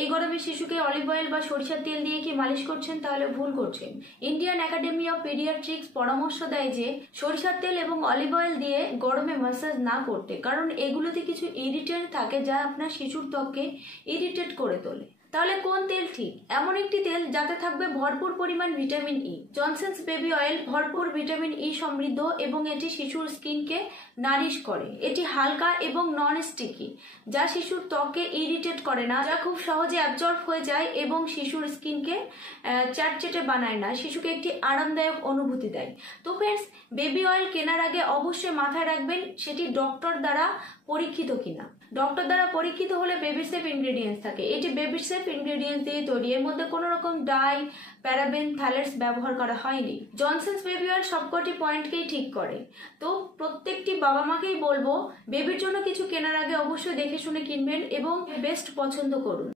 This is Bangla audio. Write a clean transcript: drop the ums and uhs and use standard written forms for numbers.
এই গরমে শিশুকে অলিভ অয়েল বা সরিষার তেল দিয়ে কি মালিশ করছেন, তাহলে ভুল করছেন। ইন্ডিয়ান একাডেমি অফ পিডিয়াট্রিক্স পরামর্শ দেয় যে সরিষার তেল এবং অলিভ অয়েল দিয়ে গরমে ম্যাসাজ না করতে, কারণ এগুলোতে কিছু ইরিটেন্ট থাকে যা আপনার শিশুর ত্বককে ইরিটেট করে তোলে। তাহলে কোন তেল ঠিক? এমন একটি তেল যাতে থাকবে ভরপুর পরিমাণ vitamin E. Johnson's baby oil ভরপুর ভিটামিন ই সমৃদ্ধ এবং এটি শিশুর স্কিনকে নারিশ করে। এটি হালকা এবং নন স্টিকি, যা শিশুর ত্বককে ইরিটেট করে না, যা খুব সহজে অ্যাবজর্ব হয়ে যায় এবং শিশুর স্কিনকে চ্যাটচেটে বানায় না, শিশুকে একটি আরামদায়ক অনুভূতি দেয়। তো ফ্রেন্ডস, বেবি অয়েল কেনার আগে অবশ্যই মাথায় রাখবেন সেটি ডক্টর দ্বারা পরীক্ষিত কিনা। ডক্টর দ্বারা পরীক্ষিত হলে বেবি সেফ ইনগ্রেডিয়েন্টস থাকে। এটি বেবি সেফ ইনগ্রেডিয়েন্টস দিয়ে তৈরি, এর মধ্যে কোনো রকম ডাই, প্যারাবেন, থ্যালেটস ব্যবহার করা হয়নি। জনসন্স বেবি অয়েল সবকটি পয়েন্টকেই ঠিক করে। তো প্রত্যেকটি বাবা মাকেই বলবো বেবির জন্য কিছু কেনার আগে অবশ্যই দেখে শুনে কিনবেন এবং বেস্ট পছন্দ করুন।